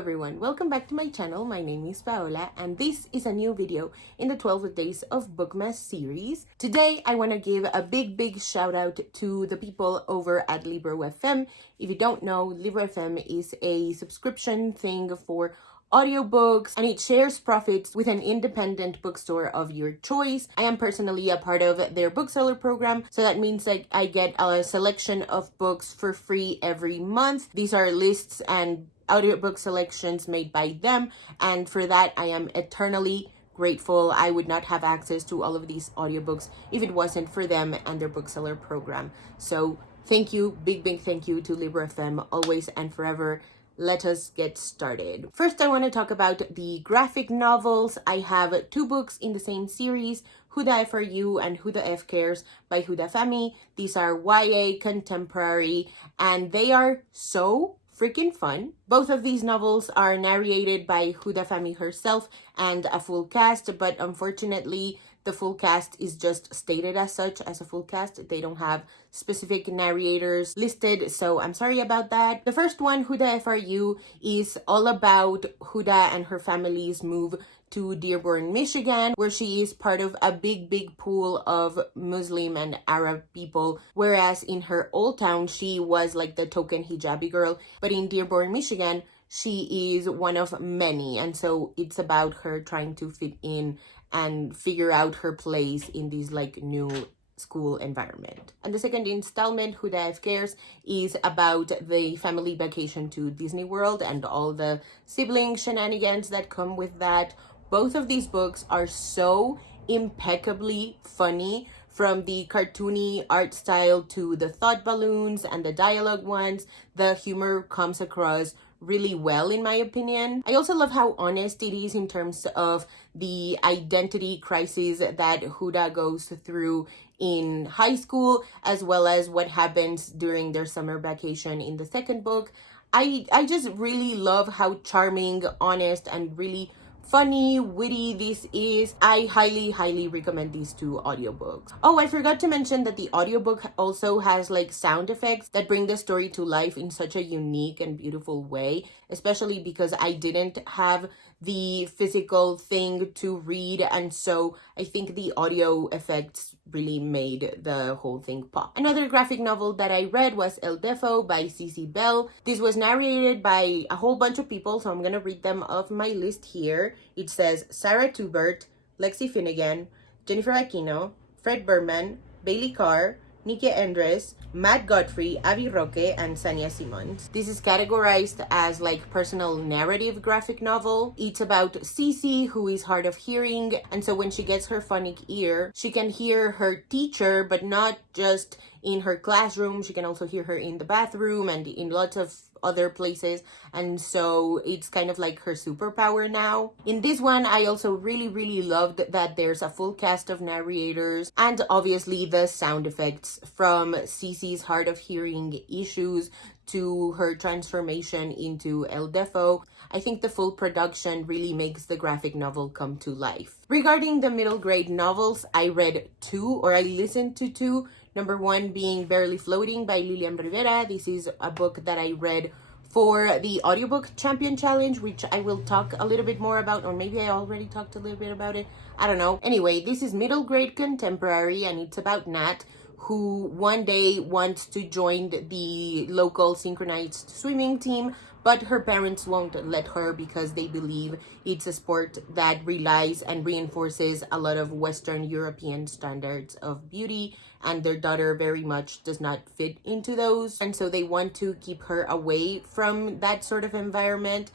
everyone, welcome back to my channel. My name is Paola and this is a new video in the 12 Days of Bookmas series. Today I want to give a big shout out to the people over at Libro FM. If you don't know, Libro FM is a subscription thing for audiobooks and it shares profits with an independent bookstore of your choice. I am personally a part of their bookseller program, so that means like I get a selection of books for free every month. These are lists and audiobook selections made by them, and for that I am eternally grateful. I would not have access to all of these audiobooks if it wasn't for them and their bookseller program. So thank you, big thank you to Libro FM, always and forever. Let us get started. First, I want to talk about the graphic novels. I have two books in the same series, Who the F Are You and Who the F Cares by Huda Fahmy. These are YA contemporary and they are so freaking fun. Both of these novels are narrated by Huda Fahmy herself and a full cast, but unfortunately the full cast is just stated as such, as a full cast. They don't have specific narrators listed, so I'm sorry about that. The first one, Who the F Are You, is all about Huda and her family's move to Dearborn, Michigan, where she is part of a big pool of Muslim and Arab people, whereas in her old town, she was like the token hijabi girl, but in Dearborn, Michigan, she is one of many, and so it's about her trying to fit in and figure out her place in this like new school environment. And the second installment, Who the F Cares, is about the family vacation to Disney World and all the sibling shenanigans that come with that. Both of these books are so impeccably funny, from the cartoony art style to the thought balloons and the dialogue ones. The humor comes across really well, in my opinion. I also love how honest it is in terms of the identity crisis that Huda goes through in high school, as well as what happens during their summer vacation in the second book. I just really love how charming, honest, and really funny, witty this is. I highly recommend these two audiobooks. Oh, I forgot to mention that the audiobook also has like sound effects that bring the story to life in such a unique and beautiful way, especially because I didn't have the physical thing to read, and so I think the audio effects really made the whole thing pop. Another graphic novel that I read was El Defo by Cici Bell. This was narrated by a whole bunch of people, so I'm gonna read them off my list here. It says Sarah Tubert, Lexi Finnegan, Jennifer Aquino, Fred Berman, Bailey Carr, Nikki Endres, Matt Godfrey, Avi Roque, and Sanya Simons. This is categorized as like personal narrative graphic novel. It's about Cece, who is hard of hearing, and so when she gets her phonic ear, she can hear her teacher, but not just in her classroom. She can also hear her in the bathroom and in lots of other places, and so it's kind of like her superpower now. In this one, I also really loved that there's a full cast of narrators and obviously the sound effects, from Cece's hard of hearing issues to her transformation into El Defo. I think the full production really makes the graphic novel come to life. Regarding the middle grade novels, I read two, or I listened to two. Number one being Barely Floating by Lilian Rivera. This is a book that I read for the audiobook champion challenge, which I will talk a little bit more about, or maybe I already talked a little bit about it. I don't know. Anyway, this is middle grade contemporary and it's about Nat, who one day wants to join the local synchronized swimming team, but her parents won't let her because they believe it's a sport that relies and reinforces a lot of Western European standards of beauty, and their daughter very much does not fit into those, and so they want to keep her away from that sort of environment.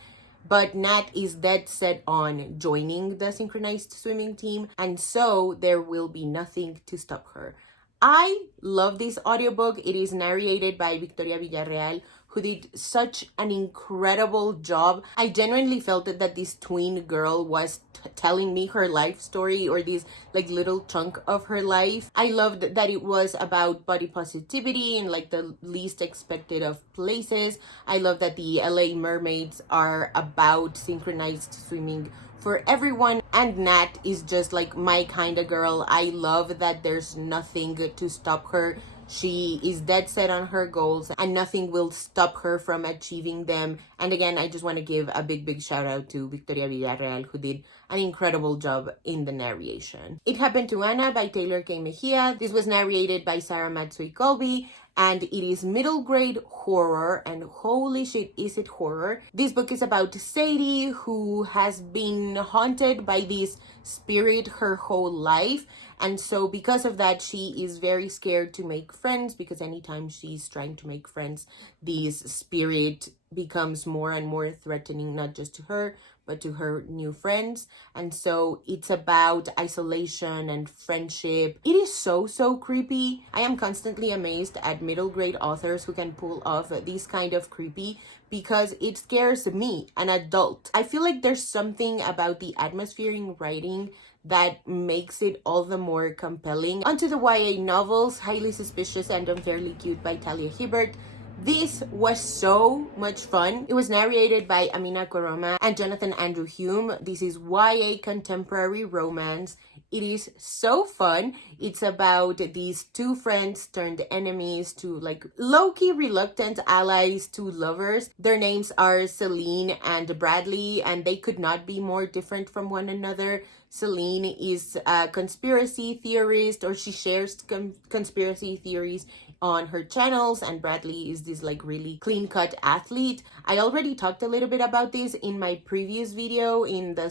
But Nat is dead set on joining the synchronized swimming team, and so there will be nothing to stop her. I love this audiobook. It is narrated by Victoria Villarreal, who did such an incredible job. I genuinely felt that this tween girl was telling me her life story, or this like little chunk of her life. I loved that it was about body positivity in like the least expected of places. I love that the LA Mermaids are about synchronized swimming for everyone, and Nat is just like my kind of girl. I love that there's nothing to stop her She is dead set on her goals and nothing will stop her from achieving them. And again, I just want to give a big shout out to Victoria Villarreal, who did an incredible job in the narration. It Happened to Anna by Taylor K. Mejia. This was narrated by Sarah Matsui Colby, and it is middle grade horror, and holy shit is it horror. This book is about Sadie, who has been haunted by this spirit her whole life, and so because of that she is very scared to make friends, because anytime she's trying to make friends, this spirit becomes more and more threatening, not just to her but to her new friends. And so it's about isolation and friendship. It is so creepy. I am constantly amazed at middle grade authors who can pull off this kind of creepy, because it scares me, an adult. I feel like there's something about the atmosphere in writing that makes it all the more compelling. Onto the YA novels, Highly Suspicious and Unfairly Cute by Talia Hibbert. This was so much fun. It was narrated by Amina Koroma and Jonathan Andrew Hume. This is YA contemporary romance. It is so fun. It's about these two friends turned enemies to like low-key reluctant allies to lovers. Their names are Celine and Bradley, and they could not be more different from one another. Celine is a conspiracy theorist, or she shares conspiracy theories on her channels, and Bradley is this like really clean-cut athlete. I already talked a little bit about this in my previous video in the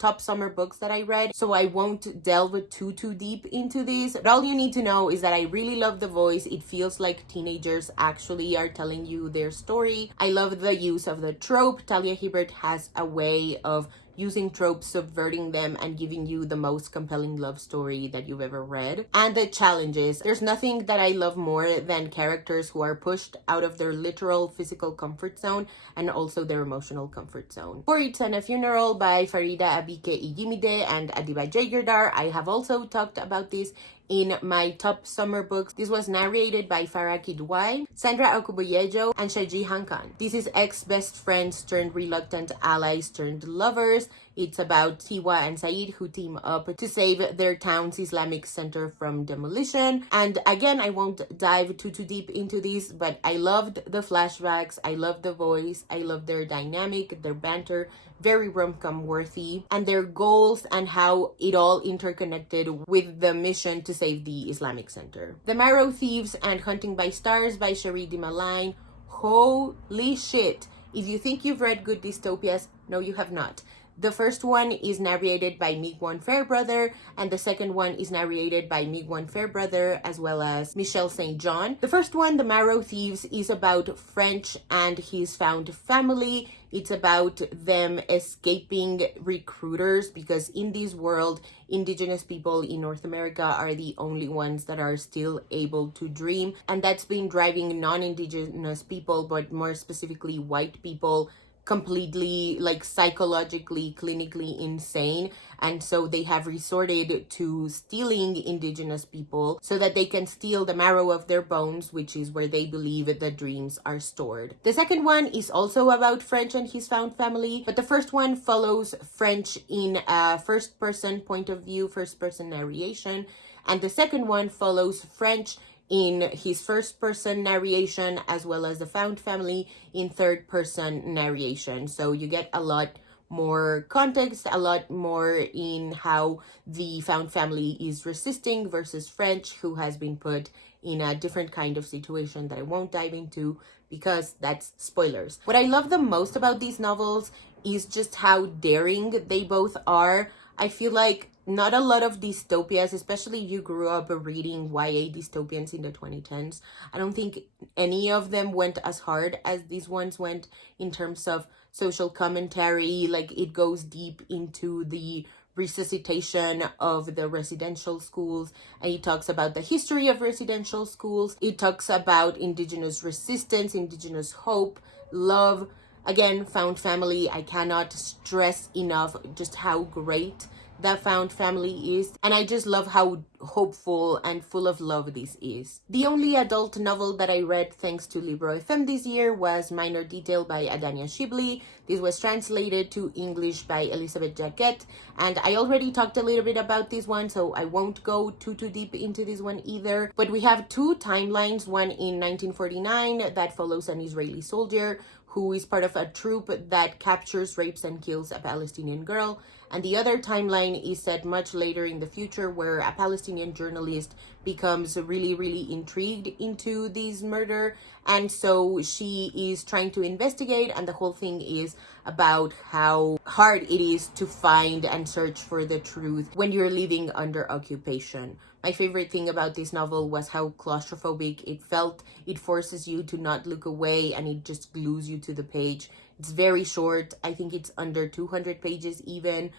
top summer books that I read, so I won't delve too deep into this. But all you need to know is that I really love the voice. It feels like teenagers actually are telling you their story. I love the use of the trope. Talia Hibbert has a way of using tropes, subverting them, and giving you the most compelling love story that you've ever read. And the challenges. There's nothing that I love more than characters who are pushed out of their literal physical comfort zone and also their emotional comfort zone. For It's and a Funeral by Farida Abike Iyimide and Adiba Jagirdar. I have also talked about this in my top summer books. This was narrated by Farah Kidwai, Sandra Okuboyejo, and Shaji Hankan. This is ex-best friends turned reluctant allies turned lovers. It's about Tiwa and Saeed, who team up to save their town's Islamic center from demolition. And again, I won't dive too deep into this, but I loved the flashbacks, I loved the voice, I loved their dynamic, their banter, very rom-com worthy, and their goals and how it all interconnected with the mission to save the Islamic center. The Marrow Thieves and Hunting by Stars by Cherie Dimaline. Holy shit. If you think you've read good dystopias, no, you have not. The first one is narrated by Migwan Fairbrother, and the second one is narrated by Migwan Fairbrother as well as Michelle St. John. The first one, The Marrow Thieves, is about French and his found family. It's about them escaping recruiters, because in this world, indigenous people in North America are the only ones that are still able to dream. And that's been driving non-indigenous people, but more specifically white people, completely like psychologically, clinically insane. And so they have resorted to stealing indigenous people so that they can steal the marrow of their bones, which is where they believe the dreams are stored. The second one is also about French and his found family, but the first one follows French in a first-person point of view, first-person narration, and the second one follows French in his first-person narration as well as the found family in third-person narration. So you get a lot more context, a lot more in how the found family is resisting versus French, who has been put in a different kind of situation that I won't dive into because that's spoilers. What I love the most about these novels is just how daring they both are. I feel like not a lot of dystopias, especially if you grew up reading YA dystopians in the 2010s, I don't think any of them went as hard as these ones went in terms of social commentary. Like, it goes deep into the resuscitation of the residential schools, and it talks about the history of residential schools. It talks about indigenous resistance, indigenous hope, love. Again, found family. I cannot stress enough just how great the found family is, and I just love how hopeful and full of love this is. The only adult novel that I read thanks to Libro FM this year was Minor Detail by Adania Shibli. This was translated to English by Elizabeth Jacquet, and I already talked a little bit about this one, so I won't go too deep into this one either. But we have two timelines, one in 1949 that follows an Israeli soldier who is part of a troop that captures, rapes, and kills a Palestinian girl. And the other timeline is set much later in the future, where a Palestinian journalist becomes really intrigued into this murder. And so she is trying to investigate, and the whole thing is about how hard it is to find and search for the truth when you're living under occupation. My favorite thing about this novel was how claustrophobic it felt. It forces you to not look away, and it just glues you to the page. It's very short. I think it's under 200 pages even.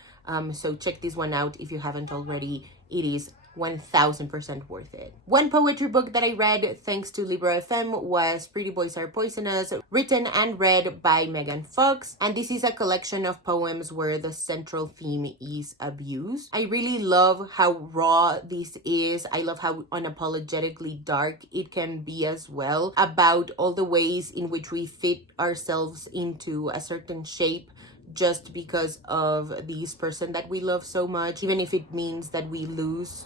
So check this one out if you haven't already. It is 1000% worth it. One poetry book that I read thanks to Libro FM was Pretty Boys Are Poisonous, written and read by Megan Fox. And this is a collection of poems where the central theme is abuse. I really love how raw this is. I love how unapologetically dark it can be as well, about all the ways in which we fit ourselves into a certain shape just because of this person that we love so much, even if it means that we lose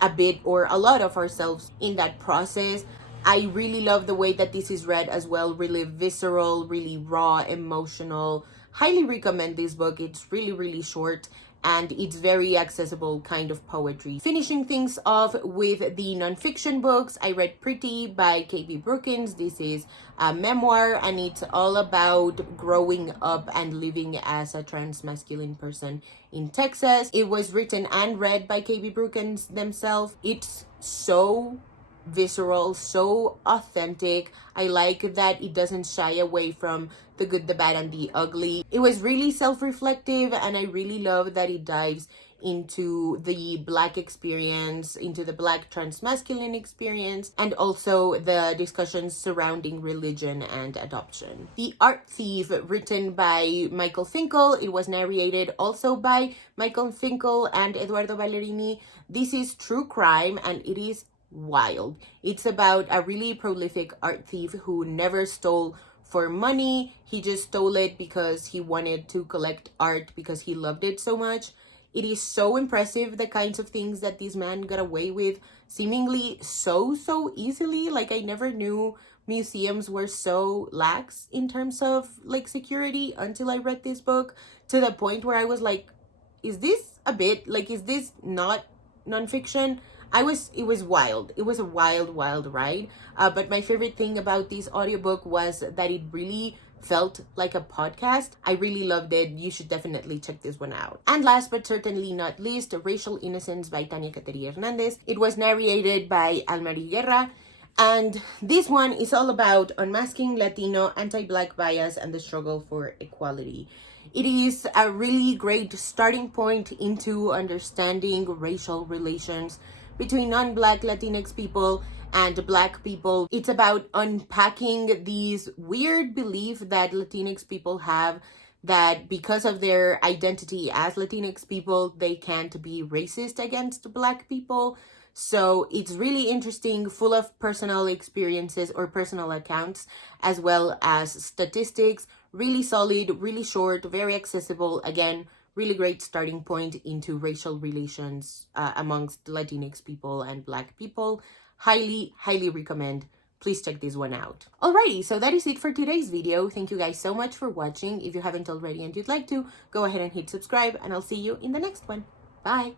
a bit or a lot of ourselves in that process. I really love the way that this is read as well. Really visceral, really raw, emotional. Highly recommend this book. It's really short, and it's very accessible kind of poetry. Finishing things off with the nonfiction books, I read Pretty by K.B. Brookins. This is a memoir, and it's all about growing up and living as a trans masculine person in Texas. It was written and read by K.B. Brookins themselves. It's so visceral, so authentic. I like that it doesn't shy away from the good, the bad, and the ugly. It was really self-reflective, and I really love that it dives into the Black experience, into the Black trans masculine experience, and also the discussions surrounding religion and adoption. The Art Thief, written by Michael Finkel. It was narrated also by Michael Finkel and Eduardo Ballerini. This is true crime, and it is wild. It's about a really prolific art thief who never stole for money. He just stole it because he wanted to collect art because he loved it so much. It is so impressive, the kinds of things that this man got away with seemingly so easily. Like, I never knew museums were so lax in terms of like security until I read this book, to the point where I was like, is this a bit, like, is this not nonfiction? It was wild. It was a wild ride. But my favorite thing about this audiobook was that it really felt like a podcast. I really loved it. You should definitely check this one out. And last but certainly not least, Racial Innocence by Tania Caterina Hernandez. It was narrated by Almari Guerra. And this one is all about unmasking Latino anti-Black bias and the struggle for equality. It is a really great starting point into understanding racial relations between non-Black Latinx people and Black people. It's about unpacking these weird beliefs that Latinx people have, that because of their identity as Latinx people, they can't be racist against Black people. So it's really interesting, full of personal experiences or personal accounts, as well as statistics. Really solid, really short, very accessible. Again, really great starting point into racial relations amongst Latinx people and Black people. Highly recommend. Please check this one out. Alrighty, so that is it for today's video. Thank you guys so much for watching. If you haven't already and you'd like to, go ahead and hit subscribe, and I'll see you in the next one. Bye!